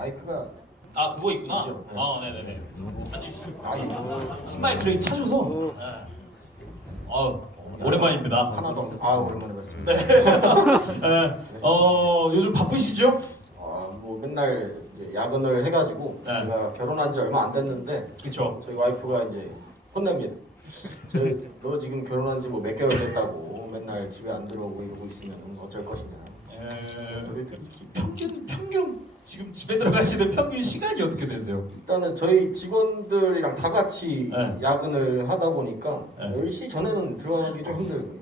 마이크가 아 그거 있구나. 있죠. 네. 네네네. 앉으시죠. 이거 흰마이크를 찾아서. 네. 오랜만입니다. 하나도 없네. 오랜만에 뵙습니다. 요즘 바쁘시죠? 뭐 맨날 이제 야근을 해가지고 네. 제가 결혼한 지 얼마 안 됐는데 그렇죠. 저희 와이프가 이제 혼냅니다. 너 지금 결혼한 지 뭐 몇 개월 됐다고 맨날 집에 안 들어오고 이러고 있으면 어쩔 것이냐. 소리 듣죠. 평균 지금 집에 들어가시는 평균 시간이 어떻게 되세요? 일단은 저희 직원들이랑 다 같이 네. 야근을 하다 보니까 네. 10시 전에는 들어가기 좀 힘들고요.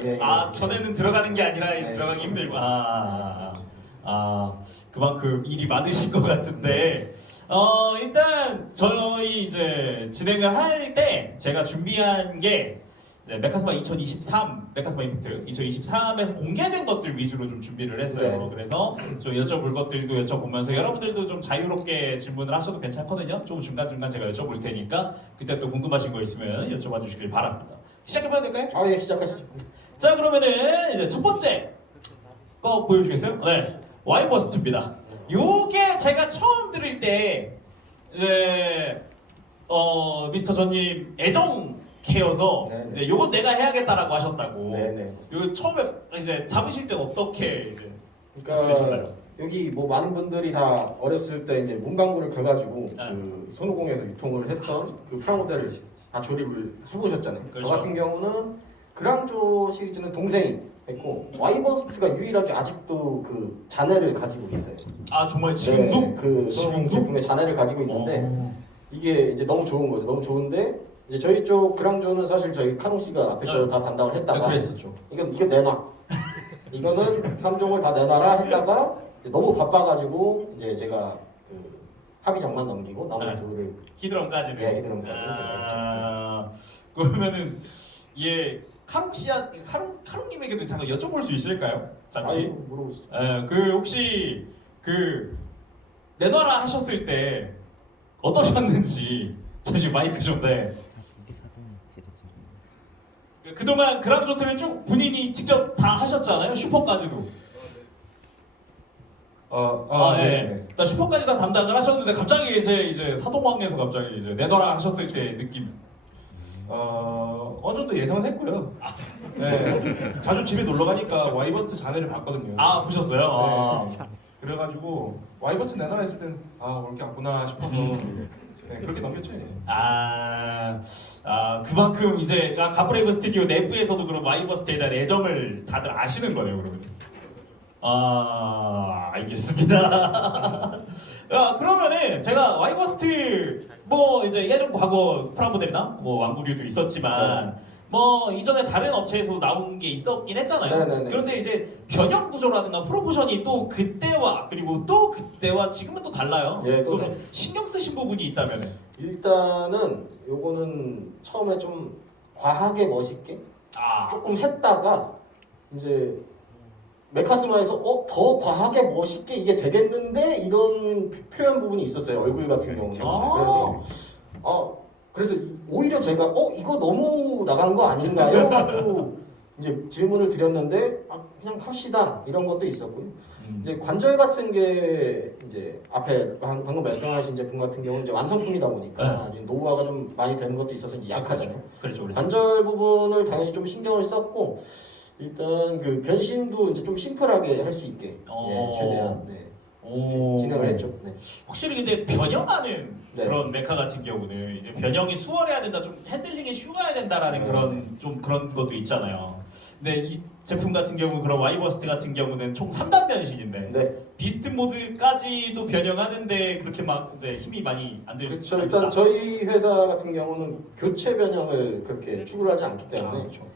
네. 전에는 들어가는 게 아니라 네. 들어가기 힘들고 그만큼 일이 많으실 것 같은데 일단 저희 이제 진행을 할 때 제가 준비한 게 이제 메카스마 2023 메카스마 임팩트 2023에서 공개된 것들 위주로 좀 준비를 했어요. 네. 그래서 좀 여쭤볼 것들도 여쭤보면서 여러분들도 좀 자유롭게 질문을 하셔도 괜찮거든요. 좀 중간중간 제가 여쭤볼 테니까 그때 또 궁금하신 거 있으면 여쭤봐 주시길 바랍니다. 시작해봐도 될까요? 예, 시작하시죠. 자 그러면은 이제 첫 번째 거 보여주시겠어요? 네, 와이버스트입니다. 요게 제가 처음 들을 때 이제 미스터 전님 애정 케어서 네네. 이제 요건 내가 해야겠다라고 하셨다고. 네네. 요 처음에 이제 잡으실 때 어떻게 이제 그러니까 접근하셨나요? 여기 뭐 많은 분들이 다 어렸을 때 이제 문방구를 가가지고 네. 그 손오공에서 유통을 했던 그 프라모델을 다 조립을 해보셨잖아요. 그렇죠. 저 같은 경우는 그랑조 시리즈는 동생이 했고 와이버스트가 유일하게 아직도 그 잔해를 가지고 있어요. 아 정말 지금도? 네, 그 지금도? 제품의 잔해를 가지고 있는데 이게 이제 너무 좋은 거죠. 너무 좋은데 이제 저희 쪽 그랑조는 사실 저희 카농 씨가 앞에 쪽을 다 담당을 했다가 그랬었죠. 이거 내놔. 이거는 3종을 다 내놔라 했다가 이제 너무 바빠가지고 이제 제가 그 합의장만 넘기고 나머지 네. 둘을 히드럼까지는. 예, 히드럼까지는 제가 그러면은 카롱님에게도 잠깐 여쭤볼 수 있을까요? 잠시. 물어보시죠. 그 혹시 그 내놔라 하셨을 때 어떠셨는지 잠시 마이크 좀 네. 그동안 그랑조트를 쭉 본인이 직접 다 하셨잖아요. 슈퍼까지도. 네. 일단 슈퍼까지 다 담당을 하셨는데 갑자기 이제 사동왕에서 갑자기 이제 내놔라 하셨을 때 느낌. 어느 정도 예상은 했고요. 네. 자주 집에 놀러 가니까 와이버스 잔해를 봤거든요. 보셨어요? 네. 그래가지고 와이버스 내놔라 했을 땐 올 게 같구나 싶어서 네, 그렇게 넘겼죠. 예. 그만큼 이제 가브레이브 스튜디오 내부에서도 그런 와이버스트에 대한 애정을 다들 아시는 거네요, 그러면. 알겠습니다. 그러면은 제가 와이버스트 뭐 이제 예전 과거 프라모델이나 뭐 왕구류도 있었지만 뭐 이전에 다른 업체에서 나온 게 있었긴 했잖아요. 네네네. 그런데 이제 변형 구조라든가 프로포션이 또 그때와 그리고 또 그때와 지금은 또 달라요. 예, 또 또 신경 쓰신 부분이 있다면은. 일단은 요거는 처음에 좀 과하게 멋있게 조금 했다가 이제 메카스마에서 더 과하게 멋있게 이게 되겠는데 이런 표현 부분이 있었어요. 얼굴 같은 경우는. 그래서 오히려 제가 이거 너무 나간 거 아닌가요? 하고 이제 질문을 드렸는데 그냥 합시다 이런 것도 있었고요. 이제 관절 같은 게 이제 앞에 방금 말씀하신 제품 같은 경우는 이제 완성품이다 보니까 이제 노후화가 좀 많이 되는 것도 있어서 이제 약하잖아요. 그렇죠. 관절 부분을 당연히 좀 신경을 썼고 일단 그 변신도 이제 좀 심플하게 할 수 있게 최대한 진행을 했죠. 네. 확실히 근데 변형하는 네. 그런 메카 같은 경우는 이제 변형이 수월해야 된다, 좀 핸들링이 쉬워야 된다라는 그런 것도 있잖아요. 근데 이 제품 같은 경우 그런 와이버스트 같은 경우는 총 3단 변신인데 네. 비스트 모드까지도 변형하는데 그렇게 막 이제 힘이 많이 안 들수 그렇죠. 일단 저희 회사 같은 경우는 교체 변형을 그렇게 추구를 하지 않기 때문에 그렇죠.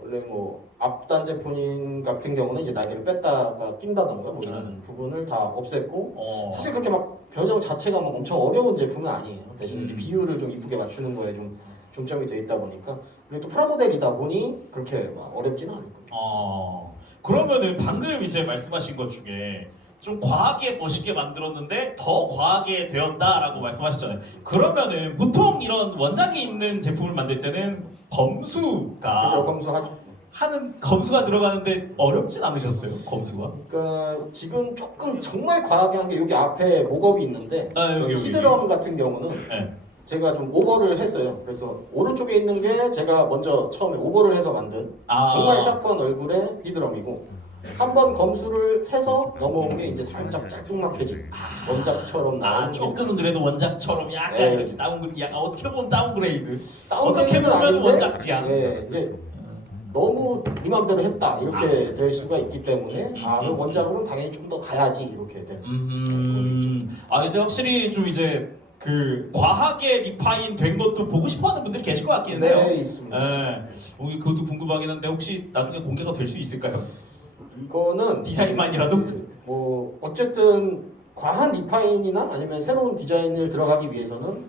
원래 뭐 앞단 제품 같은 경우는 이제 날개를 뺐다가 낀다던가 뭐 이런 부분을 다 없앴고 사실 그렇게 막 변형 자체가 막 엄청 어려운 제품은 아니에요. 대신 이제 비율을 좀 이쁘게 맞추는 거에 좀 중점이 돼 있다 보니까 그리고 또 프라모델이다 보니 그렇게 막 어렵지는 않을 거예요. 그러면은 방금 이제 말씀하신 것 중에 좀 과하게 멋있게 만들었는데 더 과하게 되었다라고 말씀하셨잖아요. 그러면은 보통 이런 원작이 있는 제품을 만들 때는 검수가 그죠, 검수하죠. 하는 검수가 들어가는데 어렵진 않으셨어요? 검수가? 그러니까 지금 조금 정말 과하게 한 게 여기 앞에 목업이 있는데 아, 여기, 히드럼 같은 경우는 네. 제가 좀 오버를 했어요. 그래서 오른쪽에 있는 게 제가 먼저 처음에 오버를 해서 만든 정말 샤프한 얼굴의 히드럼이고 한 번 검수를 해서 넘어온 게 이제 살짝 짤뚱막해진 원작처럼 나오는 조금은 그래도 원작처럼 약간 네. 이렇게 다운그레이드, 어떻게 보면 다운그레이드. 다운그레이드는 어떻게 보면 아닌데, 원작지야. 예, 이게 너무 네 맘대로 했다 이렇게 될 수가 있기 때문에 그럼 원작으로는 당연히 좀 더 가야지 이렇게 되는 근데 확실히 좀 이제 그 과하게 리파인 된 것도 보고 싶어하는 분들이 계실 것 같긴 해요. 네, 있습니다. 네. 그것도 궁금하긴 한데 혹시 나중에 공개가 될 수 있을까요? 이거는 디자인만이라도? 뭐 어쨌든 과한 리파인이나 아니면 새로운 디자인을 들어가기 위해서는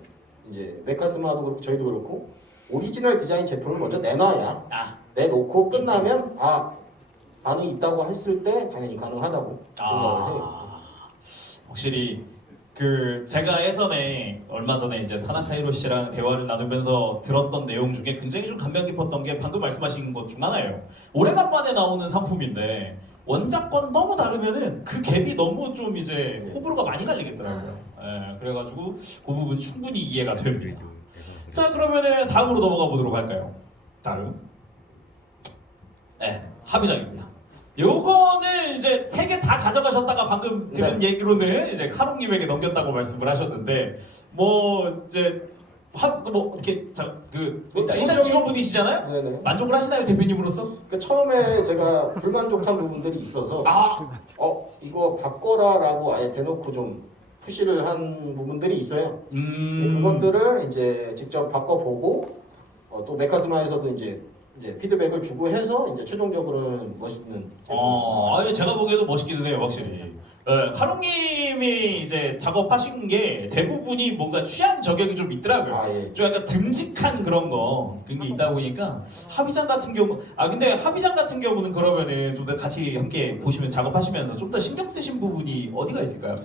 이제 메카스마도 그렇고 저희도 그렇고 오리지널 디자인 제품을 먼저 내놔야 내놓고 끝나면 반응이 있다고 했을 때 당연히 가능하다고 생각을 해요. 확실히 그 제가 예전에 얼마 전에 이제 타나카 히로시랑 대화를 나누면서 들었던 내용 중에 굉장히 좀 감명 깊었던 게 방금 말씀하신 것 중 하나예요. 오래간만에 나오는 상품인데 원작권 너무 다르면은 그 갭이 너무 좀 이제 호불호가 많이 갈리겠더라고요. 그래가지고 그 부분 충분히 이해가 됩니다. 자, 그러면은 다음으로 넘어가 보도록 할까요? 다음. 합의장입니다. 요거는 이제 3개 다 가져가셨다가 방금 들은 얘기로는 이제 카롱님에게 넘겼다고 말씀을 하셨는데 뭐 이제 뭐 어떻게 일단 직원분이시잖아요. 네네. 만족을 하시나요, 대표님으로서? 그 처음에 제가 불만족한 부분들이 있어서 이거 바꿔라라고 아예 대놓고 좀 푸시를 한 부분들이 있어요. 그것들을 이제 직접 바꿔보고 또 메카스마에서도 이제 피드백을 주고 해서 이제 최종적으로는 멋있는. 제가 보기에도 멋있기는 해요, 확실히. 카롱님이 이제 작업하신 게 대부분이 뭔가 취향 저격이 좀 있더라고요. 예. 좀 약간 듬직한 그런 게 있다 보니까 합의장 같은 경우 근데 합의장 같은 경우는 그러면은 좀 더 같이 함께 보시면서 작업하시면서 좀 더 신경 쓰신 부분이 어디가 있을까요?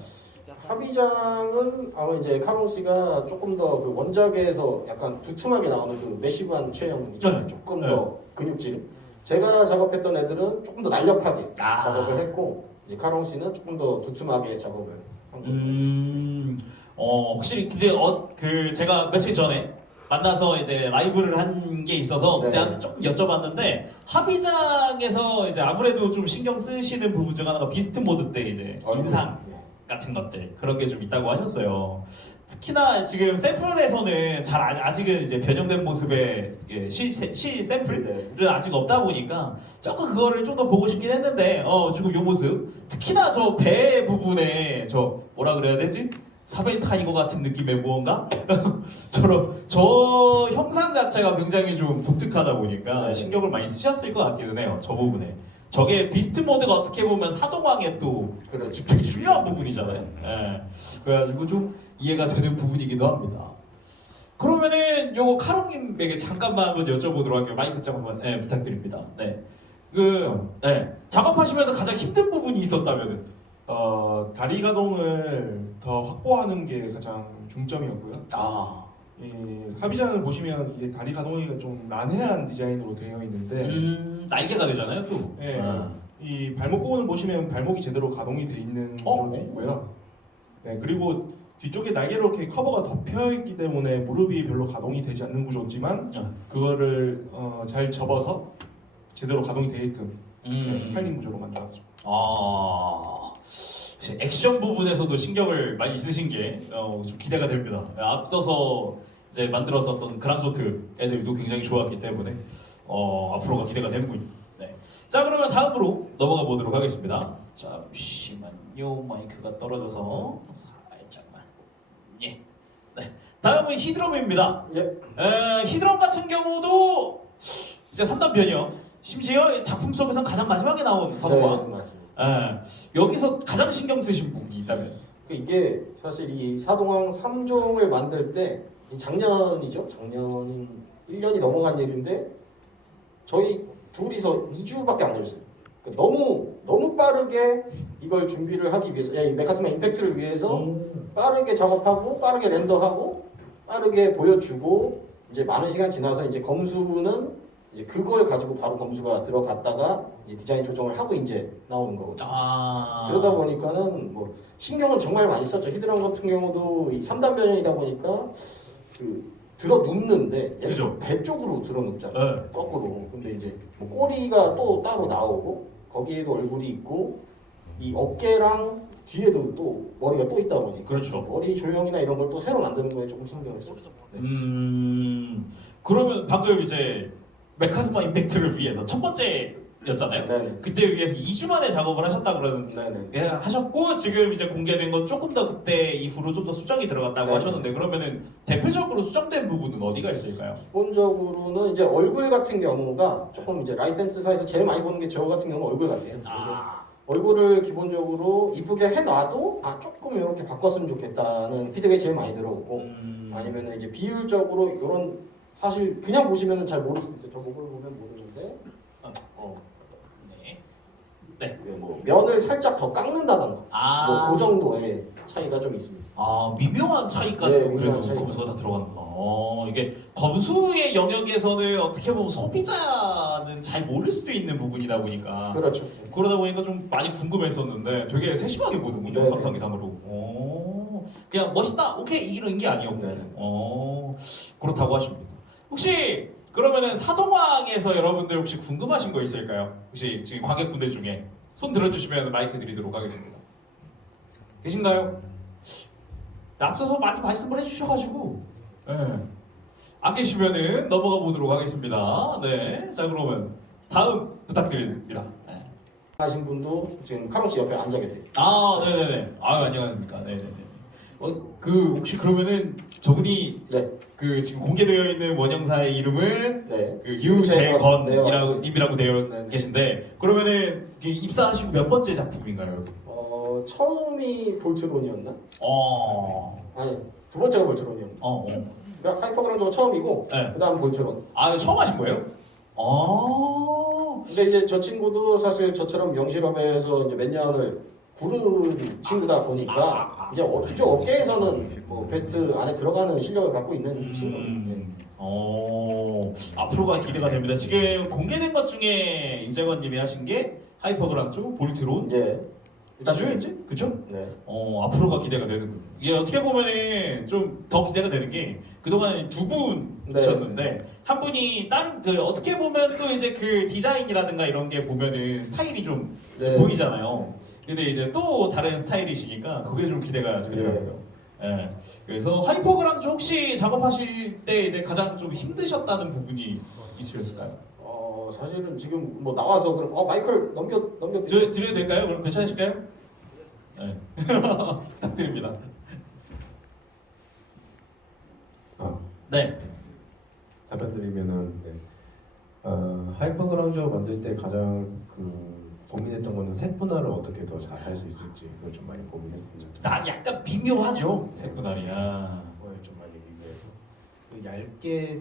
합의장은 아마 이제 카롱 씨가 조금 더 그 원작에서 약간 두툼하게 나오는 그 매시브한 체형 있잖아요. 조금 더 근육질. 제가 작업했던 애들은 조금 더 날렵하게 작업을 했고 이제 카롱 씨는 조금 더 두툼하게 작업을 한 거예요. 확실히 근데 제가 며칠 전에 만나서 이제 라이브를 한 게 있어서 그때 좀 여쭤봤는데 합의장에서 이제 아무래도 좀 신경 쓰시는 부분 중 하나가 비스트 모드 때 이제 인상 같은 것들 그런 게 좀 있다고 하셨어요. 특히나 지금 샘플에서는 아직은 이제 변형된 모습의 실 샘플은 아직 없다 보니까 조금 그거를 좀 더 보고 싶긴 했는데 지금 요 모습 특히나 저 배 부분에 저 뭐라 그래야 되지? 사벨 타이거 같은 느낌의 무언가? 저 형상 자체가 굉장히 좀 독특하다 보니까 신경을 많이 쓰셨을 것 같기는 해요. 저 부분에. 저게 비스트 모드가 어떻게 보면 사동왕의 또 되게 중요한 부분이잖아요. 그래가지고 좀 이해가 되는 부분이기도 합니다. 그러면은 요거 카롱님에게 잠깐만 한번 여쭤보도록 할게요. 마이크 잠깐만 부탁드립니다. 작업하시면서 가장 힘든 부분이 있었다면은? 다리 가동을 더 확보하는 게 가장 중점이었고요. 합의장을 보시면 이게 다리 가동이 좀 난해한 디자인으로 되어 있는데 날개가 되잖아요 또. 이 발목 부분을 보시면 발목이 제대로 가동이 돼 있는 구조로 되어 있고요. 그리고 뒤쪽에 날개로 이렇게 커버가 덮여 있기 때문에 무릎이 별로 가동이 되지 않는 구조지만 그거를 잘 접어서 제대로 가동이 되게끔 살린 구조로 만들었습니다. 액션 부분에서도 신경을 많이 쓰신 게 좀 기대가 됩니다. 앞서서 이제 만들었었던 그랑조트 애들도 굉장히 좋았기 때문에 앞으로가 기대가 되는군요. 자, 그러면 다음으로 넘어가 보도록 하겠습니다. 잠시만요, 마이크가 떨어져서 살짝만. 다음은 히드럼입니다. 히드럼 같은 경우도 이제 3단 변형. 심지어 작품 속에서 가장 마지막에 나온 사도왕. 맞습니다. 여기서 가장 신경 쓰신 부분이 있다면? 이게 사실 이 사동왕 3종을 만들 때 작년이죠. 작년 1년이 넘어간 일인데 저희 둘이서 2주밖에 안 걸렸어요. 그러니까 너무 빠르게 이걸 준비를 하기 위해서 이 메카스마 임팩트를 위해서 빠르게 작업하고 빠르게 렌더하고 빠르게 보여주고 이제 많은 시간 지나서 이제 검수는 이제 그걸 가지고 바로 검수가 들어갔다가 이제 디자인 조정을 하고 이제 나오는 거거든요. 그러다 보니까는 뭐 신경은 정말 많이 썼죠. 히드람 같은 경우도 이 3단 변형이다 보니까 그 들어 눕는데 그죠. 배 쪽으로 들어 눕잖아요. 거꾸로. 근데 이제 뭐 꼬리가 또 따로 나오고 거기에도 얼굴이 있고 이 어깨랑 뒤에도 또 머리가 또 있다 보니까 그렇죠. 머리 조형이나 이런 걸 또 새로 만드는 거에 조금 신경을 썼죠. 네. 그러면 방금 이제 메카스마 임팩트를 위해서 첫 번째였잖아요. 네네. 그때 위해서 2주 만에 작업을 하셨다 그러는 네네. 예, 하셨고 지금 이제 공개된 건 조금 더 그때 이후로 좀 더 수정이 들어갔다고 네. 하셨는데 그러면은 대표적으로 수정된 부분은 어디가 있을까요? 기본적으로는 이제 얼굴 같은 경우가 조금 이제 라이센스사에서 제일 많이 보는 게 저 같은 경우는 얼굴 같아요. 그래서 얼굴을 기본적으로 이쁘게 해놔도 조금 이렇게 바꿨으면 좋겠다는 피드백이 제일 많이 들어오고 아니면 이제 비율적으로 이런 사실 그냥 보시면은 잘 모를 수 있어요. 저 목을 보면 모르는데 네. 뭐 면을 살짝 더 깎는다던가 뭐 그 정도의 차이가 좀 있습니다. 미묘한 차이까지 네, 미묘한 그래도 차이가. 검수가 다 들어가는구나. 이게 검수의 영역에서는 어떻게 보면 소비자는 잘 모를 수도 있는 부분이다 보니까 그렇죠. 그러다 보니까 좀 많이 궁금했었는데 되게 세심하게 보는군요. 네. 상상 이상으로. 그냥 멋있다. 오케이 이런 게 아니었고. 네. 그렇다고 하십니다. 혹시 그러면은 사동항에서 여러분들 혹시 궁금하신 거 있을까요? 혹시 지금 관객분들 중에 손 들어주시면 마이크 드리도록 하겠습니다. 계신가요? 앞서서 많이 말씀을 해주셔가지고 안 계시면은 넘어가 보도록 하겠습니다. 네, 자 그러면 다음 부탁드립니다. 하신 분도 지금 카롱 씨 옆에 앉아 계세요. 네네네. 안녕하십니까. 네네네. 그 혹시 그러면은 저분이 네. 그 지금 공개되어 있는 원형사의 이름은 네. 그 유재건. 네, 유재건이라고 맞습니다. 님이라고 되어 네네. 계신데 그러면은 그 입사하시고 몇 번째 작품인가요? 처음이 볼트론이었나? 아니 두 번째가 볼트론이었나? 그러니까 하이퍼그라운드가 처음이고 네. 그다음 볼트론. 처음 하신 거예요? 근데 이제 저 친구도 사실 저처럼 명실업에서 이제 몇 년을 구른 친구다 보니까 이제 그쪽 업계에서는 뭐 베스트 안에 들어가는 실력을 갖고 있는 친구예요. 앞으로가 기대가 됩니다. 지금 공개된 것 중에 유재건님이 하신 게 하이퍼그라운드, 볼트론, 예. 일단 주였지? 그쵸? 네. 앞으로가 기대가 되는군요. 이게 어떻게 보면은 좀 더 기대가 되는 게 그동안 두 분이셨는데 한 분이 다른 그 어떻게 보면 또 이제 그 디자인이라든가 이런 게 보면은 스타일이 좀 네. 보이잖아요. 근데 이제 또 다른 스타일이시니까 그게 좀 기대가 되더라고요. 그래서 하이퍼그라운드 혹시 작업하실 때 이제 가장 좀 힘드셨다는 부분이 있으셨을까요? 사실은 지금 뭐 나와서 그럼 마이크를 넘겨 드려도 될까요? 그럼 괜찮으실까요? 네. 부탁드립니다. 네. 답변 드리면은 하이퍼그라운드 만들 때 가장 고민했던 거는 색분할을 어떻게 더 잘 할 수 있을지 그걸 좀 많이 고민했습니다. 약간 미묘하죠 색분할이야. 그걸 좀 많이 미묘해서 얇게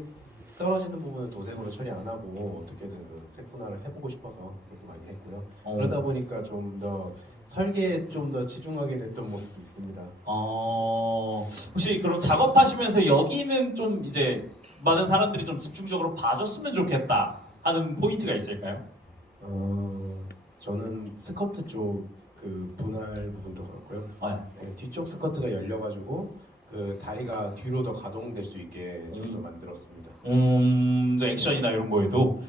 떨어지는 부분을 도색으로 처리 안 하고 어떻게든 그 색분할을 해보고 싶어서 그렇게 많이 했고요. 그러다 보니까 좀 더 설계에 좀 더 치중하게 됐던 모습도 있습니다. 혹시 그럼 작업하시면서 여기는 좀 이제 많은 사람들이 좀 집중적으로 봐줬으면 좋겠다 하는 포인트가 있을까요? 저는 스커트 쪽 그 분할 부분도 그렇고요. 뒤쪽 스커트가 열려가지고 그 다리가 뒤로 더 가동될 수 있게 좀 더 만들었습니다. 이제 액션이나 이런 거에도.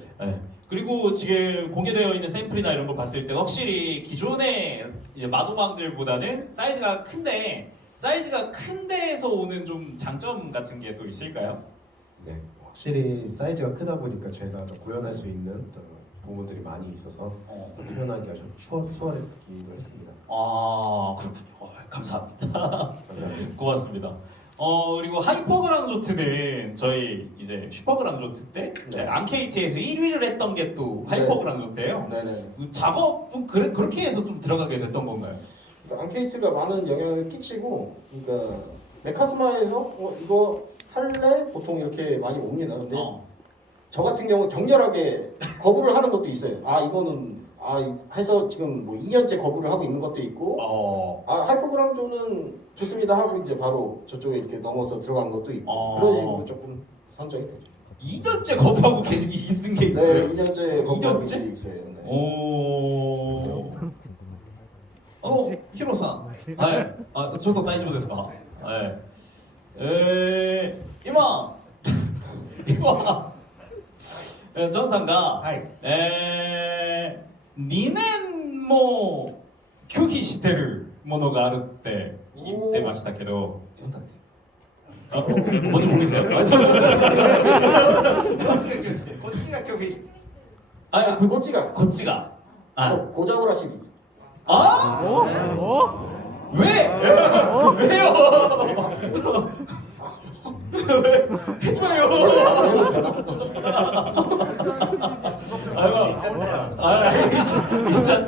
그리고 지금 공개되어 있는 샘플이나 이런 걸 봤을 때 확실히 기존의 이제 마도망들보다는 사이즈가 큰데 사이즈가 큰 데에서 오는 좀 장점 같은 게 또 있을까요? 네, 확실히 사이즈가 크다 보니까 제가 더 구현할 수 있는 부분들이 많이 있어서 더 표현하기가 좀 수월했기도 했습니다. 그렇군요. 감사합니다. 감사합니다. 고맙습니다. 그리고 하이퍼그라운조트는 저희 이제 슈퍼그라운조트 때 앙케이트에서 1위를 했던 게 또 하이퍼그라운조트예요. 네네. 작업은 그렇게 해서 좀 들어가게 됐던 건가요? 그러니까 앙케이트가 많은 영향을 끼치고, 그러니까 메카스마에서 이거 살래? 보통 이렇게 많이 옵니다. 근데 저 같은 경우 격렬하게 거부를 하는 것도 있어요. 이거는 해서 지금 뭐 2년째 거부를 하고 있는 것도 있고, 하이퍼그라운드는 좋습니다 하고 이제 바로 저쪽에 이렇게 넘어서 들어간 것도 있고, 그런 식으로 조금 선정이 되죠. 2년째 거부하고 계신 게 있는 게 네, 있어요. 2년째 거부하고 2년째? 있는 게 있어요. 네. 오. 히로상. 네. 아, 저도大丈夫ですか? 네.今ジョンさんが、はい2年も拒否してるものがあるって言ってましたけど、あ、뭔지 모르겠어요. こっちが拒否し 아, 그 고치가 こっちが。あ、 고자오라 시리즈. 아? 왜? 왜요? 해줘요.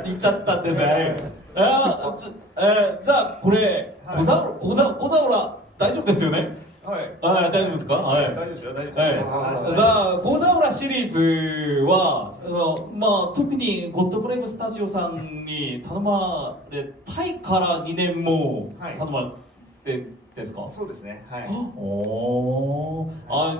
잊었다 데서. 자, 고래 고사오라 大丈夫ですよね? はい大丈夫ですか? はい。大丈夫ですよ大丈夫ですはい、さあ、ゴーザオラシリーズは特にゴッドブレイブスタジオさんに頼まれたいから2年も頼まれてですか? そうですねはい 오,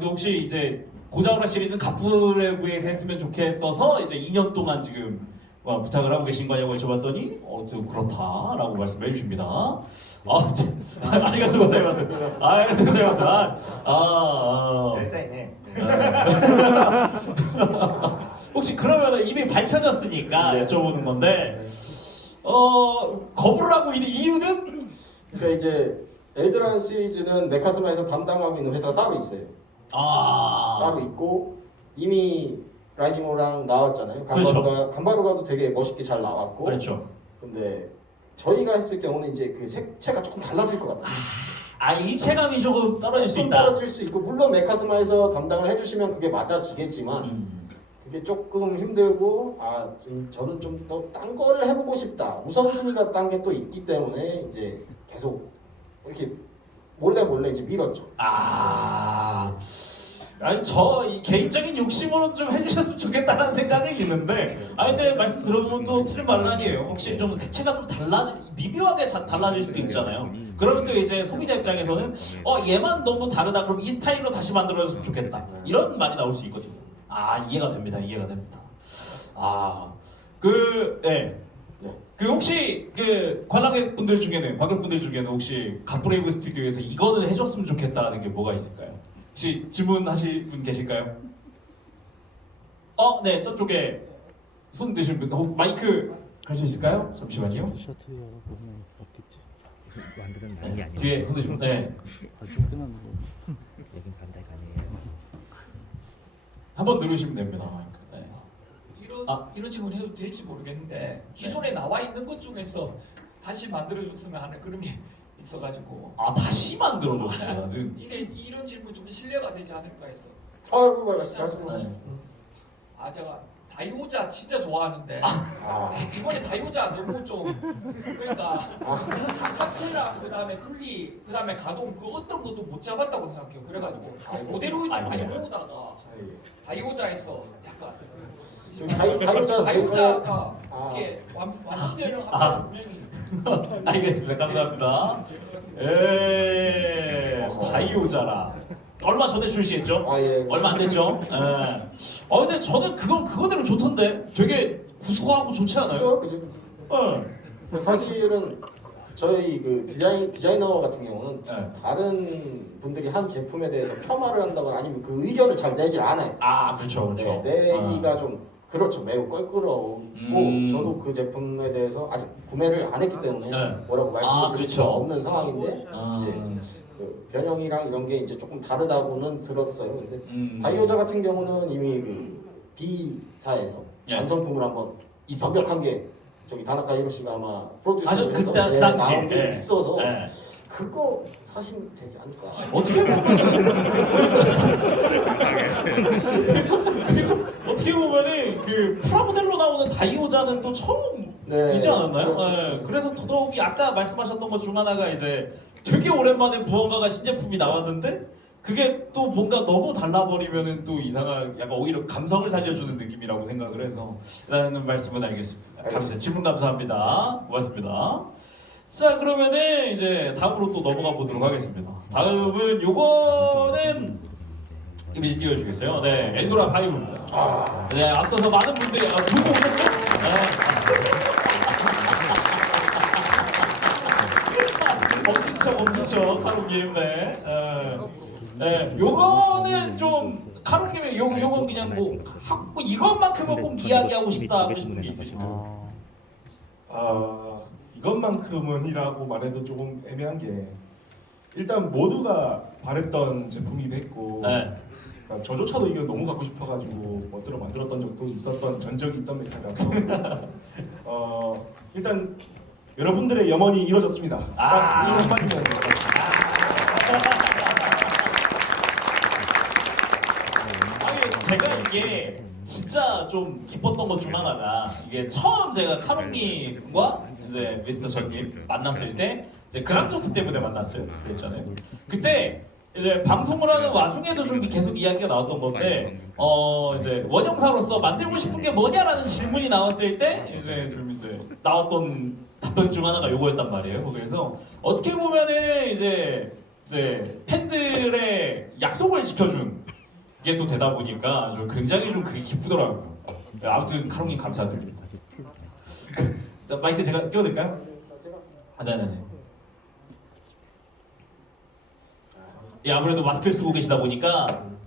역시 이제 고자오라 시리즈는 갑브레브에서 했으면 좋겠어서 이제 2년 동안 지금 부탁을 하고 계신 거냐고 여쭤봤더니 좀 그렇다라고 말씀해 주십니다. 아리가또 고자이마스. 아리가또 고자이마스. やりたいね 혹시 그러면 이미 밝혀졌으니까 네. 여쭤보는 건데 거부를 하고 있는 이유는? 그러니까 이제 엘드란 시리즈는 메카스마에서 담당하고 있는 회사가 따로 있어요. 따로 있고 이미 라이징오랑 나왔잖아요. 그렇죠. 간바루가도 되게 멋있게 잘 나왔고. 그렇죠. 근데 저희가 했을 경우는 이제 그 색채가 조금 달라질 것 같아요. 일체감이 조금 떨어질 수 조금 있다. 떨어질 수 있고 물론 메카스마에서 담당을 해주시면 그게 맞아지겠지만 그게 조금 힘들고 저는 좀 더 딴 거를 해보고 싶다. 우선순위가 딴 게 또 있기 때문에 이제 계속 이렇게 몰래 이제 밀었죠. 아니 저 개인적인 욕심으로 좀 해주셨으면 좋겠다는 생각은 있는데 근데 말씀 들어보면 또 틀린 말은 아니에요. 혹시 좀 색채가 좀 미묘하게 달라질 수도 있잖아요. 그러면 또 이제 소비자 입장에서는 얘만 너무 다르다 그럼 이 스타일로 다시 만들어줬으면 좋겠다 이런 말이 나올 수 있거든요. 이해가 됩니다. 그 혹시 그 관객분들 중에는 혹시 갑브레이브 스튜디오에서 이거는 해줬으면 좋겠다는 게 뭐가 있을까요? 혹시 질문하실 분 계실까요? 네, 저쪽에 손 드신 분 마이크 갈 수 있을까요? 잠시만요. 셔츠에 보면 없겠지. 만드는 게 아니에요. 뒤에 손 드신 분. 네. 끝나는 거. 여긴 반대가 아니에요. 한번 누르시면 됩니다. 마이크. 네. 이런 질문 해도 될지 모르겠는데 기존에 나와 있는 것 중에서 다시 만들어줬으면 하는 그런 게 있어가지고 다시 만들어줬어요는 이게 이런 질문 좀 신뢰가 되지 않을까 해서 말씀하시죠. 제가 다이오자 진짜 좋아하는데 이번에 다이오자 너무 좀 그러니까 합체랑 그다음에 분리 그다음에 가동 그 어떤 것도 못 잡았다고 생각해요. 그래가지고 모델로이드 많이 모으다가 다이오자에서 약간 다이오자가 이게 완전히 합체 분명히 알겠습니다. 감사합니다. 다이오자라 얼마 전에 출시했죠? 예. 얼마 안 됐죠? 근데 저는 그거대로 좋던데 되게 구수하고 좋지 않아요? 그죠? 사실은 저희 그 디자이너 같은 경우는 다른 분들이 한 제품에 대해서 폄하를 한다거나 아니면 그 의견을 잘 내지 않아요. 그렇죠. 내기가 좀 그렇죠. 매우 껄끄러우고 저도 그 제품에 대해서 아직 구매를 안 했기 때문에 뭐라고 말씀을 드릴 수가 없는 상황인데 이제 그 변형이랑 이런 게 이제 조금 다르다고는 들었어요. 근데 다이오자 같은 경우는 이미 그 B사에서 완성품을 한번 완벽한 게 저기 다나카 히로시가 아마 프로듀스를 해서 그때 당시에 나온 게 있어서 그거 사시면 되지 않을까. 어떻게 보면은 그 프라모델로 나오는 다이오자는 또 처음이지 않았나요? 그렇죠. 그래서 더더욱이 아까 말씀하셨던 것 중 하나가 이제 되게 오랜만에 무언가가 신제품이 나왔는데 그게 또 뭔가 너무 달라버리면은 또 이상한 약간 오히려 감성을 살려주는 느낌이라고 생각을 해서 라는 말씀은 알겠습니다. 감사합니다. 질문 감사합니다. 고맙습니다. 자 그러면은 이제 다음으로 또 넘어가 보도록 하겠습니다. 다음은 요거는 이미지 띄워주겠어요? 네, 엘도라 바이브입니다. 네, 앞서서 많은 분들이 보고 오셨죠? 멈추죠, 카롱님. 네. 네, 요거는 좀 카롱님이 요건 그냥 뭐 이것만큼은 꼭 이야기하고 싶다 하시는 게 있으신가요? 이것만큼은이라고 말해도 조금 애매한 게 일단 모두가 바랬던 제품이기도 했고 네. 그러니까 저조차도 이거 너무 갖고 싶어가지고 멋대로 만들었던 적도 있었던 전적이 있던 메탈이라서 일단 여러분들의 염원이 이루어졌습니다. 딱 이 한마디면 될 것 같습니다. 아니 제가 이게 진짜 좀 기뻤던 것 중 하나가 이게 처음 제가 카롱님과 이제 미스터 전님 만났을 때 이제 그랑조트 때문에 만났어요. 그랬잖아요. 그때 이제 방송을 하는 와중에도 좀 계속 이야기가 나왔던 건데 이제 원영사로서 만들고 싶은 게 뭐냐라는 질문이 나왔을 때 이제 좀 이제 나왔던 답변 중 하나가 요거였단 말이에요. 그래서 어떻게 보면은 이제 팬들의 약속을 지켜준 게 또 되다 보니까 좀 굉장히 좀 그게 기쁘더라고요. 아무튼 카롱님 감사드립니다. 자 마이크 제가 끼워드릴까요? 네네네. 예, 아무래도 마스크를 쓰고 계시다 보니까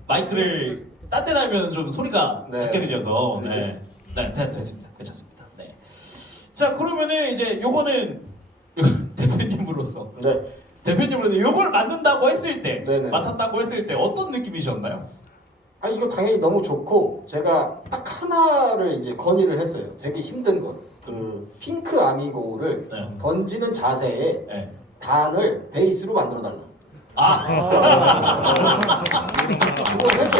마이크를 딴 데 달면 좀 소리가 네. 작게 들려서 네, 됐습니다. 괜찮습니다. 네. 자 그러면은 이제 요거는 대표님으로서 네. 대표님으로서 요걸 만든다고 했을 때 네네. 맡았다고 했을 때 어떤 느낌이셨나요? 이거 당연히 너무 좋고 제가 딱 하나를 이제 건의를 했어요. 되게 힘든 거. 그 핑크 아미고를 네. 던지는 자세에 네. 단을 베이스로 만들어 달라. 그거 해줘.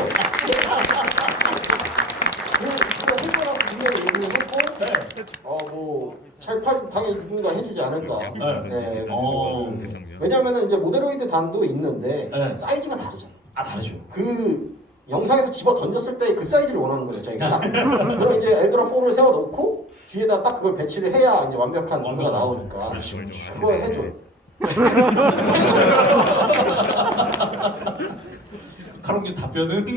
그거 해줘라고 분명히 얘기를 했고, 잘 당연히 누군가 해주지 않을까. 네. 왜냐면은 이제 모데로이드 단도 있는데 네. 사이즈가 다르잖아. 다르죠. 그 영상에서 집어 던졌을 때 그 사이즈를 원하는 거죠, 저희가. 그럼 이제 엘드라 4를 세워 놓고 뒤에다 딱 그걸 배치를 해야 이제 완벽한 무드가 나오니까. 그거 해줘. 카롱님 답변은?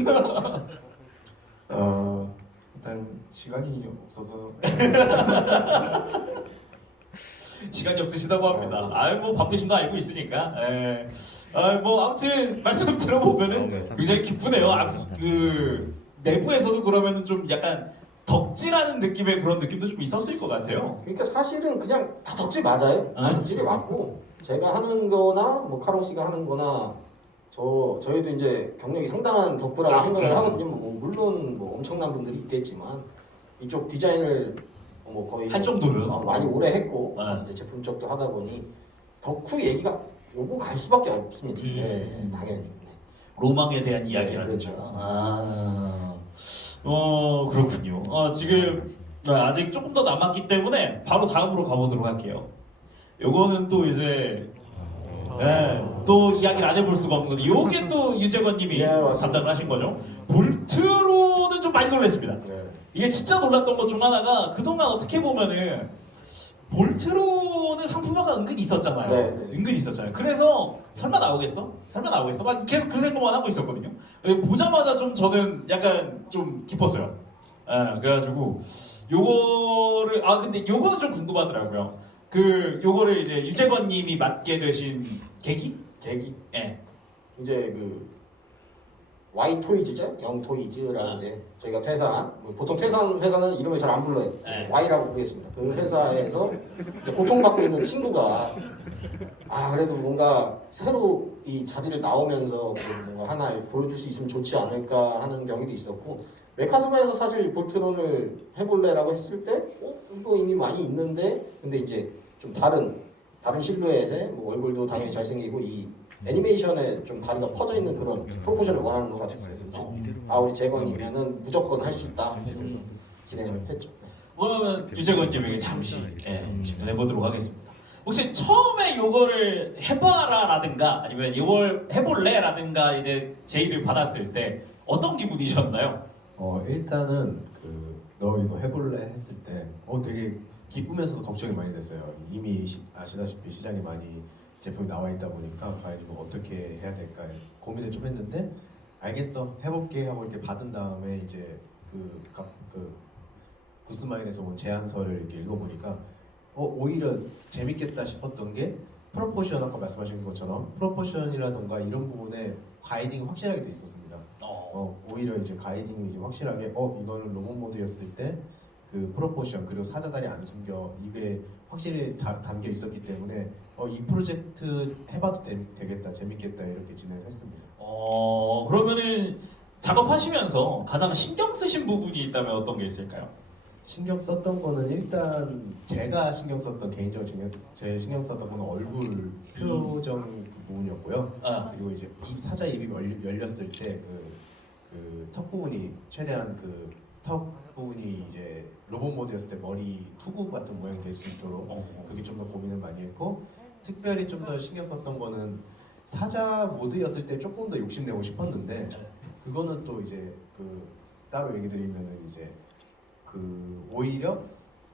일단 시간이 없어서 시간이 없으시다고 합니다. 뭐 바쁘신 거 알고 있으니까. 예. 뭐 아무튼 말씀 들어보면은 굉장히 기쁘네요. 그 내부에서도 그러면은 좀 약간 덕질하는 느낌의 그런 느낌도 좀 있었을 것 같아요. 그러니까 사실은 그냥 다 덕질 맞아요. 덕질이 맞고 제가 하는 거나 뭐 카롱 씨가 하는 거나 저희도 이제 경력이 상당한 덕후라고 생각을 하거든요. 물론 뭐 엄청난 분들이 있겠지만 이쪽 디자인을 뭐 거의 할 정도면 많이 오래 했고 네. 이제 제품 쪽도 하다 보니 덕후 얘기가 오고 갈 수밖에 없습니다. 네, 당연히. 네. 로망에 대한 이야기라든가. 그렇죠. 그렇군요. 지금 아직 조금 더 남았기 때문에 바로 다음으로 가보도록 할게요. 요거는 또 이제 또 이야기를 안 해볼 수가 없는 건데 요게 또 유재관님이 담당을 하신 거죠. 볼트로는 좀 많이 놀랐습니다. 네. 이게 진짜 놀랐던 것 중 하나가 그동안 어떻게 보면은 볼트로는 상품화가 은근히 있었잖아요. 네. 은근히 있었잖아요. 그래서 설마 나오겠어? 막 계속 그 생각만 하고 있었거든요. 보자마자 좀 저는 약간 좀 기뻤어요. 그래가지고 요거를 근데 요거는 좀 궁금하더라고요. 요거를 이제 유재건님이 맡게 되신 계기? 예. 이제 그 Y토이즈죠? 영토이즈라는 이제 저희가 퇴사한 보통 퇴사한 회사는 이름을 잘 안 불러요. 네. Y라고 부르겠습니다. 그 회사에서 이제 고통받고 있는 친구가 그래도 뭔가 새로 이 자리를 나오면서 뭔가 하나 보여줄 수 있으면 좋지 않을까 하는 경위도 있었고 메카스마에서 사실 볼트론을 해볼래라고 했을 때 이거 이미 많이 있는데 근데 이제 좀 다른 실루엣에 뭐 얼굴도 당연히 잘생기고 이 애니메이션에 좀 다리가 퍼져 있는 그런 프로포션을 원하는 것 같았어요. 그래서 우리 재건이면은 무조건 할 수 있다. 그래서 진행을 했죠. 그러면 유재건님에게 잠시 질문해 보도록 하겠습니다. 혹시 처음에 요거를 해봐라라든가 아니면 이걸 해볼래라든가 이제 제의를 받았을 때 어떤 기분이셨나요? 일단은 너 이거 해볼래 했을 때 되게 기쁘면서도 걱정이 많이 됐어요. 이미 아시다시피 시장에 많이 제품이 나와 있다 보니까 과연 이거 어떻게 해야 될까 고민을 좀 했는데 알겠어 해볼게 하고 이렇게 받은 다음에 이제 그 구스마인에서 온 제안서를 이렇게 읽어보니까 오히려 재밌겠다 싶었던 게 프로포션 아까 말씀하신 것처럼 프로포션이라던가 이런 부분에 가이딩이 확실하게 돼 있었습니다. 오히려 이제 가이딩이 이제 확실하게 이거는 로봇 모드였을 때 그 프로포션 그리고 사자다리 안 숨겨 이게 확실히 담겨 있었기 때문에 이 프로젝트 해봐도 되겠다 재밌겠다 이렇게 진행을 했습니다. 그러면은 작업하시면서 가장 신경 쓰신 부분이 있다면 어떤 게 있을까요? 신경 썼던 거는 일단 제가 신경 썼던 개인적으로 제 신경 썼던 거는 얼굴 표정 그 부분이었고요. 그리고 이제 사자 입이 열렸을 때 그 턱 부분이 최대한 그 턱 부분이 이제 로봇 모드였을 때 머리 투구 같은 모양이 될 수 있도록 그게 좀 더 고민을 많이 했고 특별히 좀 더 신경 썼던 거는 사자 모드였을 때 조금 더 욕심내고 싶었는데 그거는 또 이제 따로 얘기 드리면은 이제 오히려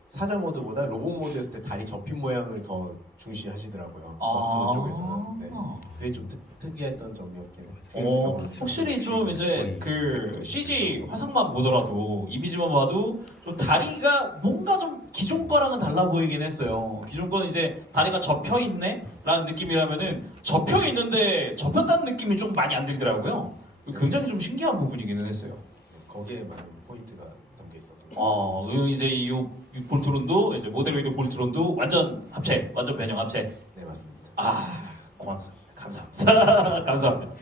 사자 모드보다 로봇 모드였을 때 다리 접힌 모양을 더 중시하시더라고요. 점수 쪽에서는. 네. 그게 좀 특이했던 점이었긴 해요. 확실히 좀 이제 그 CG 화상만 보더라도 이미지만 봐도 좀 다리가 뭔가 좀 기존 거랑은 달라 보이긴 했어요. 기존 거는 이제 다리가 접혀 있네 라는 느낌이라면은 접혀 있는데 접혔다는 느낌이 좀 많이 안 들더라고요. 굉장히 좀 신기한 부분이기는 했어요. 거기에 많은 포인트가 담겨 있었던 것 그리고 이제 이 볼트론도 이제 모델로이드 볼트론도 완전 합체, 완전 변형 합체. 네 맞습니다. 고맙습니다. 감사합니다. 감사합니다.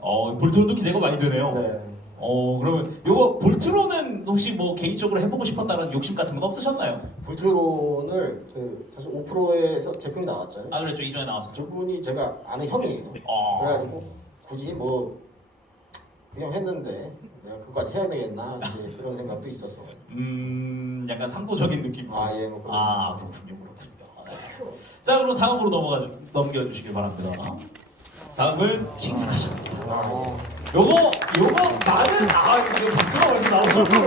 볼트론도 기대가 많이 되네요. 네. 그러면 요거 볼트론은 혹시 뭐 개인적으로 해보고 싶었다는 욕심 같은 건 없으셨나요? 볼트론을 사실 5%에서 제품이 나왔잖아요. 그렇죠. 이전에 나왔었죠. 저분이 제가 아는 형이에요. 그래가지고 굳이 뭐 그냥 했는데 내가 그거까지 해야 되겠나 이제 그런 생각도 있었어. 약간 상도적인 느낌. 예, 뭐 그런. 그렇군요. 자, 그럼 다음으로 넘겨주시길 바랍니다. 다음은 킹스카시입니다. 요거 많은 이제 박수가 벌써 나올 정도로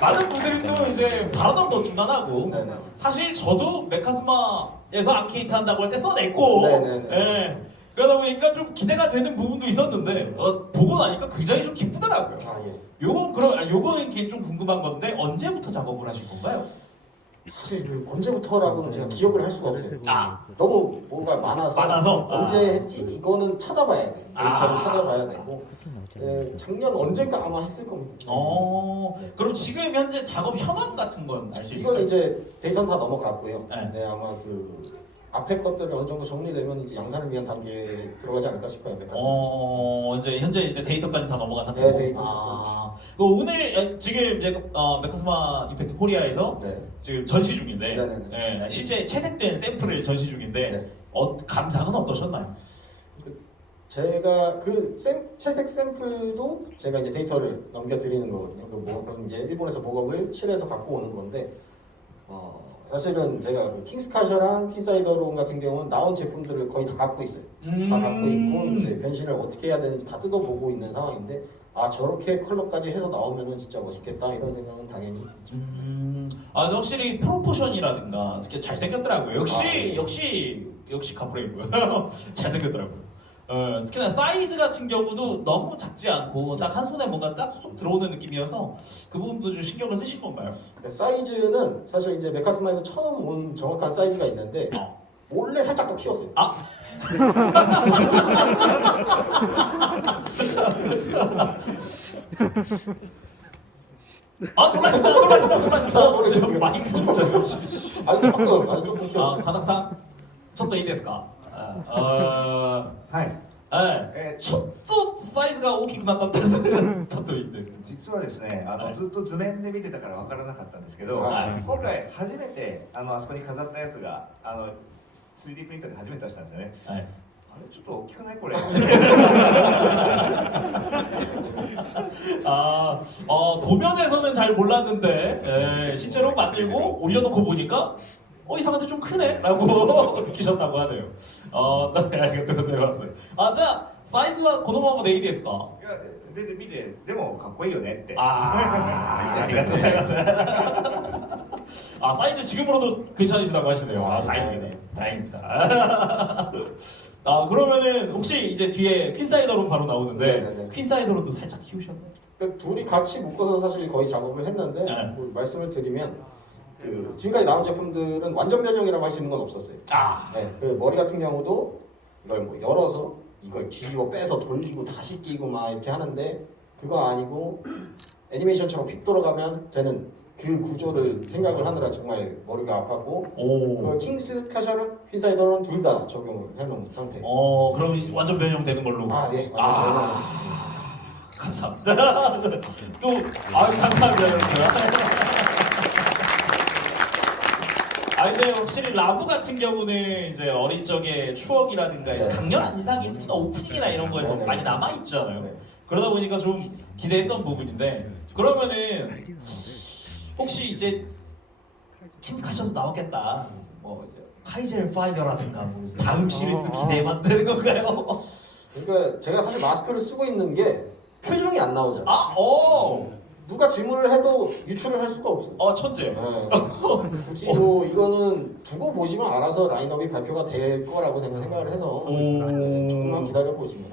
많은 분들이 또 이제 바라던 것 중 하나고 네네. 사실 저도 메카스마에서 암케이트 한다고 할 때 써냈고 네네네. 그러다 보니까 좀 기대가 되는 부분도 있었는데 보고 나니까 굉장히 좀 기쁘더라고요. 요거는 좀 궁금한 건데 언제부터 작업을 하신 건가요? 사실 언제부터라고는 제가 기억을 할 수가 없어요. 너무 뭔가 많아서 언제 했지? 이거는 찾아봐야 돼. 데이터를 찾아봐야 되고 작년 언제까 아마 했을 겁니다. 그럼 지금 현재 작업 현황 같은 건 알 수 있을까요? 이건 이제 데이터는 다 넘어갔고요. 네. 아마 앞에 것들이 어느 정도 정리되면 이제 양산을 위한 단계에 들어가지 않을까 싶어요. 이제 현재 데이터까지 다 넘어간 상태고. 네, 데이터. 오늘 지금 이제 메카스마 임팩트 코리아에서 지금 전시 중인데, 실제 채색된 샘플을 전시 중인데, 감상은 어떠셨나요? 제가 채색 샘플도 제가 이제 데이터를 넘겨드리는 거거든요. 그럼 이제 일본에서 목업을 칠해서 갖고 오는 건데, 사실은 제가 킹스카셔랑 퀸사이더론 같은 경우는 나온 제품들을 거의 다 갖고 있어요. 다 갖고 있고 이제 변신을 어떻게 해야 되는지 다 뜯어보고 있는 상황인데 저렇게 컬러까지 해서 나오면은 진짜 멋있겠다 이런 생각은 당연히 있죠. 확실히 프로포션이라든가 특히 잘생겼더라고요. 역시 카프레이고요. 잘생겼더라고요. 특히나 사이즈 같은 경우도 너무 작지 않고 딱 한 손에 뭔가 딱 쏙 들어오는 느낌이어서 그 부분도 좀 신경을 쓰실 건가요? 사이즈는 사실 이제 메카스마에서 처음 온 정확한 사이즈가 있는데 몰래 살짝 더 키웠어요. 놀라신다. 마이크 좀 잡으시고. 아주 조금 키웠어요. 田中さん、ちょっといいですか？ちょっとサイズが大きくなったといいです。実はですね、ずっと図面で見てたから分からなかったんですけど、今回初めてあそこに飾ったやつが3D プリンターで初めて出したんですよね。あれちょっと大きくないこれ。 도면에서는 잘 몰랐는데 실제로 만들고 올려놓고 보니까 이상한데 좀 크네? 라고 느끼셨다고 하네요. ありがとうございます。じゃあサイズはこのままでいいですか？いやで見てでもかっこいいよねって。ありがとうございます。아 사이즈 지금으로도 괜찮으시다고 하시네요. 아 네, 다행이네. 다행입니다. 아 그러면은 혹시 이제 뒤에 퀸사이더로 바로 나오는데 네네네. 퀸사이더로도 살짝 키우셨나요? 그러니까 둘이 같이 묶어서 사실 거의 작업을 했는데 네. 뭐 말씀을 드리면 그 지금까지 나온 제품들은 완전 변형이라고 할 수 있는 건 없었어요. 아 네, 그 머리 같은 경우도 이걸 뭐 열어서 이걸 뒤집어 빼서 돌리고 다시 끼고 막 이렇게 하는데 그거 아니고 애니메이션처럼 휙 돌아가면 되는 그 구조를 생각을 하느라 정말 머리가 아팠고 오. 그걸 킹스 카샤랑 퀸사이더는 둘 다 적용을 해놓은 상태. 그럼 이제 완전 변형되는 걸로. 아 예, 완전 감사합니다. 또 감사합니다 여러분들. 근데 확실히 라부 같은 경우는 이제 어린 적의 추억이라든가 이제 네. 강렬한 인상이 특히나 오프닝이나 이런 거에서 네, 네. 많이 남아 있잖아요. 네. 그러다 보니까 좀 기대했던 부분인데 그러면은 혹시 이제 킹스카셔도 나오겠다. 뭐 이제 카이젤 파이어라든가 뭐 다음 시리즈도 기대해봐도 되는 건가요? 그러니까 제가 사실 마스크를 쓰고 있는 게 표정이 안 나오잖아요. 누가 질문을 해도 유출을 할 수가 없어요. 천재. 네. 굳이 뭐 이거는 두고 보시면 알아서 라인업이 발표가 될 거라고 생각을 해서 네, 조금만 기다려 보시면.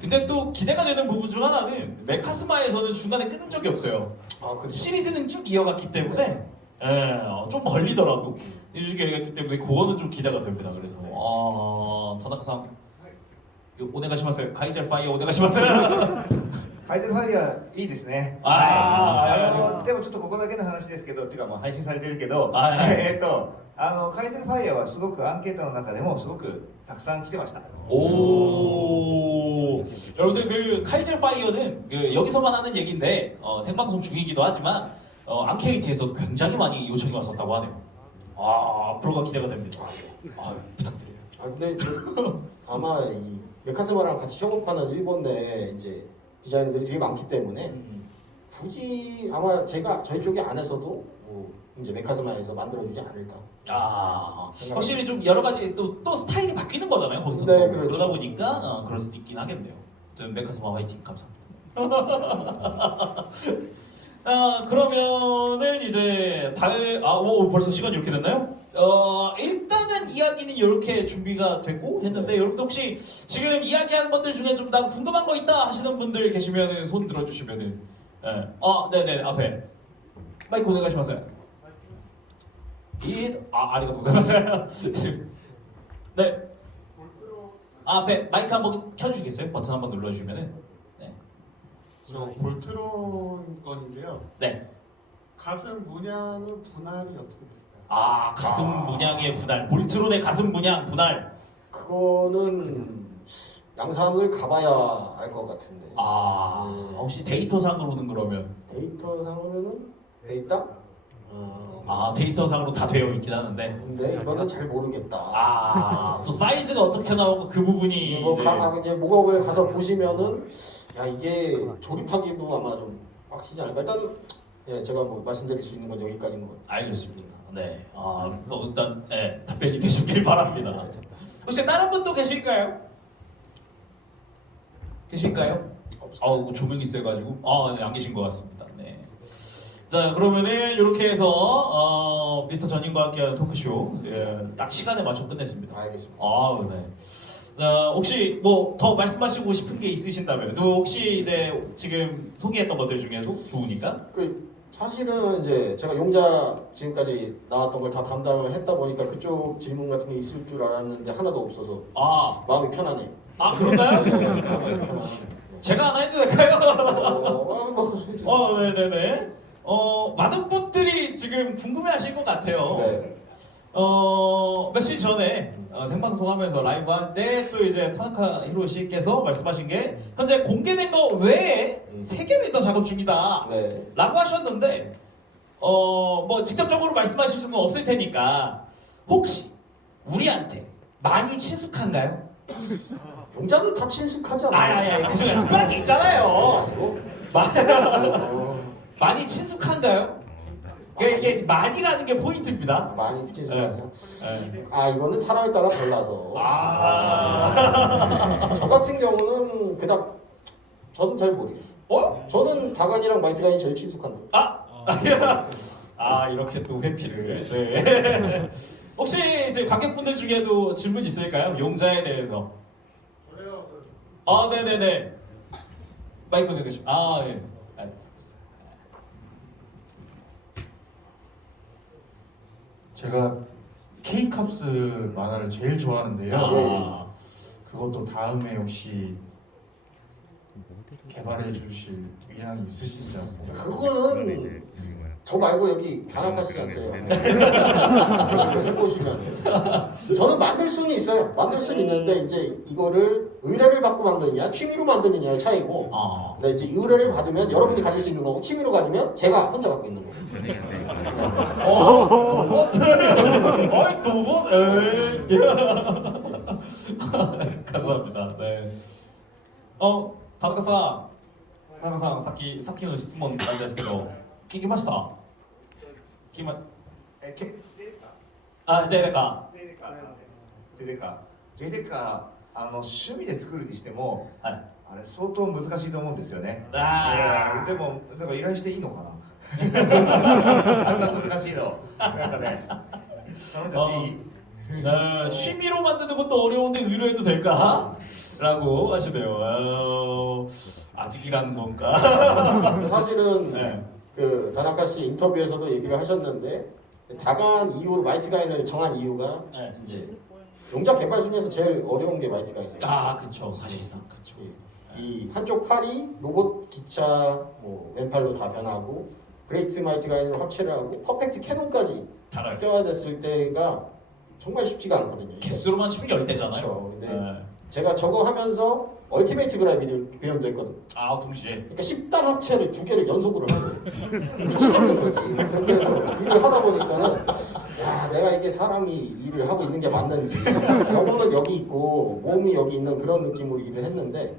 근데 또 기대가 되는 부분 중 하나는 메카스마에서는 중간에 끊은 적이 없어요. 그렇죠. 시리즈는 쭉 이어갔기 때문에 좀 걸리더라도 쭉 이어갔기 때문에 그거는 좀 기대가 됩니다. 그래서 네. 타나카상 오네가시마스 카이젤 파이어 오네가시마스. カイゼルファイヤーいいですね。でもちょっとここだけの話ですけど、っていうかもう配信されてるけど、カイゼルファイヤーはすごくアンケートの中でもすごくたくさん来てました。 여러분들 그 카이젤 파이어는 그 여기서만 하는 얘기인데 생방송 중이기도 하지만 앙케이트에서도 굉장히 많이 요청이 왔었다고 하네요. 앞으로가 기대가 됩니다. 부탁드려요. 근데 아마 이 메카스마랑 같이 협업하는 일본 내 이제 디자이너들이 되게 많기 때문에 굳이 아마 저희 쪽에 안에서도 뭐 이제 메카스마에서 만들어주지 않을까. 확실히 좀 여러 가지 또 스타일이 바뀌는 거잖아요 거기서. 네, 그렇죠. 그러다 보니까 그럴 수도 있긴 하겠네요. 메카스마 화이팅 감사합니다. 그러면은 이제 벌써 시간이 이렇게 됐나요? 일단은 이야기는 이렇게 준비가 되고 했는데 여러분들 혹시 지금 이야기하는 것들 중에 좀 나 궁금한 거 있다 하시는 분들 계시면은 손 들어주시면은 네네 앞에 마이크 오네가시마세요. 아리가토 고자이마스. 네. 앞에 마이크 한번 켜주시겠어요? 버튼 한번 눌러주시면은. 네. 저 볼트론 건인데요. 네. 가슴 문양은 분할이 어떻게 됐을까요? 가슴 문양의 분할. 볼트론의 가슴 문양 분할. 그거는 양산을 가봐야 알 것 같은데. 혹시 데이터상으로는 그러면? 데이터상으로는 데이터? 데이터상으로 다 되어 있긴 하는데. 근데 이거는 잘 모르겠다. 또 사이즈가 어떻게 나오고 그 부분이 뭐 이제 목업을 가서 보시면은 이게 조립하기도 아마 좀 빡치지 않을까. 일단 제가 뭐 말씀드릴 수 있는 건 여기까지인 것 같아요. 알겠습니다. 네. 일단 답변이 되셨길 바랍니다. 혹시 다른 분도 계실까요? 조명이 세가지고 네, 안 계신 것 같습니다. 네. 자 그러면은 이렇게 해서 미스터 전인과 함께하는 토크쇼 딱 시간에 맞춰 끝냈습니다. 알겠습니다. 네. 혹시 뭐 더 말씀하시고 싶은 게 있으신다면 또 혹시 이제 지금 소개했던 것들 중에서 좋으니까 사실은 이제 제가 용자 지금까지 나왔던 걸 다 담당을 했다 보니까 그쪽 질문 같은 게 있을 줄 알았는데 하나도 없어서 마음이 편하네. 그런가요? 네, 마음이 편하네. 제가 하나 해도 될까요? 뭐 네네네. 많은 분들이 지금 궁금해하실 것 같아요. 네. 며칠 전에 생방송하면서 라이브 할 때 또 이제 타나카 히로시께서 말씀하신 게 현재 공개된 거 외에 3개를 더 작업 중이다 네. 라고 하셨는데 뭐 직접적으로 말씀하실 수는 없을 테니까 혹시 우리한테 많이 친숙한가요? 용자는 다 친숙하지 않아요? 그 중에 특별한 게 있잖아요. 아니고? 많이 친숙한가요? 이게 많이라는 게 포인트입니다. 많이 친숙하죠. 이거는 사람에 따라 달라서. 저 같은 경우는 그닥 저는 잘 모르겠어요. 저는 다간이랑 마이트간이 제일 친숙한데. 아 이렇게 또 회피를. 네. 혹시 이제 관객분들 중에도 질문 있을까요? 용자에 대해서. 아 네네네. 마이크 내주시. 아 예. 알겠습니다. 제가 K캅스 만화를 제일 좋아하는데요. 아. 그것도 다음에 혹시 개발해 주실 의향이 있으신지 한번. 그거는 저 말고 여기 다나카 씨한테 얘기를 해보시면 저는 만들 수는 있어요. 만들 수는 있는데 이제 이거를 의뢰를 받고 만드느냐 취미로 만드느냐의 차이고 근데 이제 의뢰를 받으면 여러분이 가질 수 있는 거고 취미로 가지면 제가 혼자 갖고 있는 거고. 로봇? 어이 로봇? 감사합니다. 네. 다나카さん、さっきの質問なんですけど、聞きました？あ、ジェレカ。ジェデカ趣味で作るにしても、はい、あれ相当難しいと思うんですよね。あでもだから依頼していいのかなあんな難しいのなんかね頼んじゃっていい？ 네, 취미로 만드는 것도 어려운데 의뢰해도 될까? 라고 하시네요. 아직이라는 건가? 사실은 네. 그 다나카 씨 인터뷰에서도 얘기를 하셨는데 다간 이후로 마이트가인을 정한 이유가 네. 이제 용자 개발 순위에서 제일 어려운 게 마이트가인이에요. 아, 그쵸. 사실상 그쵸. 이 한쪽 팔이 로봇 기차 뭐 왼팔로 다 변하고 그레이트 마이트가인으로 합체를 하고 퍼펙트 캐논까지 달아요. 껴야 됐을 때가 정말 쉽지가 않거든요. 개수로만 치면 10대잖아요. 그렇죠. 근데 네. 제가 저거 하면서 얼티메이트 그라비디도 했거든. 아, 동시에. 그러니까 10단 합체를 2개를 연속으로 하고 미치겠는 거지. 그렇게 해서 일을 하다 보니까는 야 내가 이게 사람이 일을 하고 있는 게 맞는지 영혼은 여기 있고 몸이 여기 있는 그런 느낌으로 일을 했는데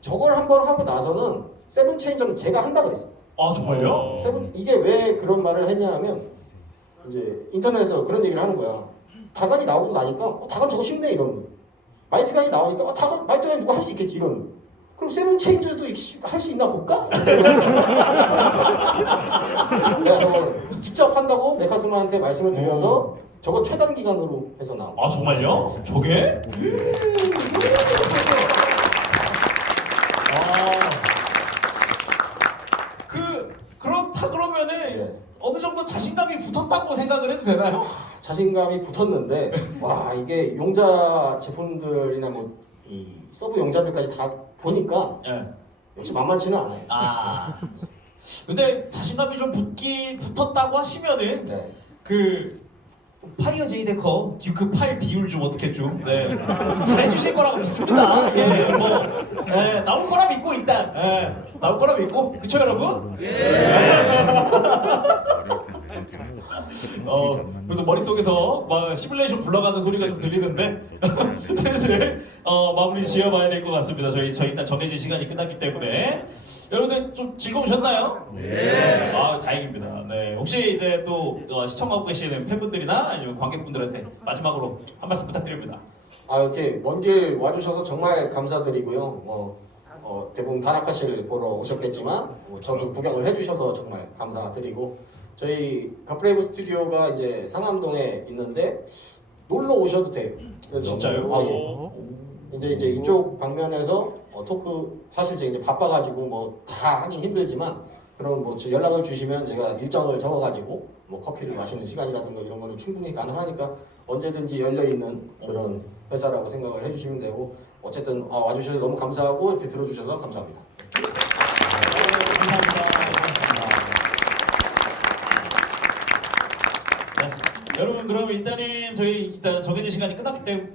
저걸 한번 하고 나서는 세븐 체인저는 제가 한다 그랬어. 아, 정말요? 이게 왜 그런 말을 했냐 하면 이제 인터넷에서 그런 얘기를 하는 거야. 다간이 나오고 나니까 다간 저거 쉽네 이러는 거야. 마이트가인이 나오니까 다간 마이트가인 누가 할 수 있겠지 이러는 거야. 그럼 세븐 체인저도 할 수 있나 볼까? 내가 저거 직접 한다고 메카스마한테 말씀을 드려서 저거 최단 기간으로 해서 나온 거야. 아, 정말요? 저게? 그렇다 그러면은 네. 어느 정도 자신감이 붙었다고 생각을 해도 되나요? 자신감이 붙었는데 와 이게 용자 제품들이나 뭐 이 서브 용자들까지 다 보니까 네. 역시 만만치는 않아요. 아. 근데 자신감이 좀 붙었다고 하시면은 네. 그 파이어 제이데커 듀크 팔 비율 좀 어떻게 좀 잘해주실 거라고 믿습니다. 예, 뭐 나올 거라 믿고 일단 나올 거라 믿고 그쵸 여러분? 그래서 머릿속에서 막 시뮬레이션 굴러가는 소리가 좀 들리는데 슬슬 마무리 지어봐야 될 것 같습니다. 저희 일단 정해진 시간이 끝났기 때문에 여러분들 좀 즐거우셨나요? 네. 아 다행입니다. 네. 혹시 이제 또 시청하고 계시는 팬분들이나 아니면 관객분들한테 마지막으로 한 말씀 부탁드립니다. 아 이렇게 먼 길 와주셔서 정말 감사드리고요. 대부분 다나카 씨를 보러 오셨겠지만 저도 구경을 해주셔서 정말 감사드리고 저희 가프레이브 스튜디오가 이제 상암동에 있는데 놀러 오셔도 돼요. 그래서 진짜요? 아, 예. 이제 이쪽 방면에서 토크 사실 제가 이제 바빠가지고 뭐 다 하긴 힘들지만 그럼 뭐 연락을 주시면 제가 일정을 적어가지고 뭐 커피를 마시는 시간이라든가 이런 거는 충분히 가능하니까 언제든지 열려 있는 그런 회사라고 생각을 해주시면 되고 어쨌든 와주셔서 너무 감사하고 이렇게 들어주셔서 감사합니다. 여러분 그럼 일단은 저희 일단 정해진 시간이 끝났기 때문에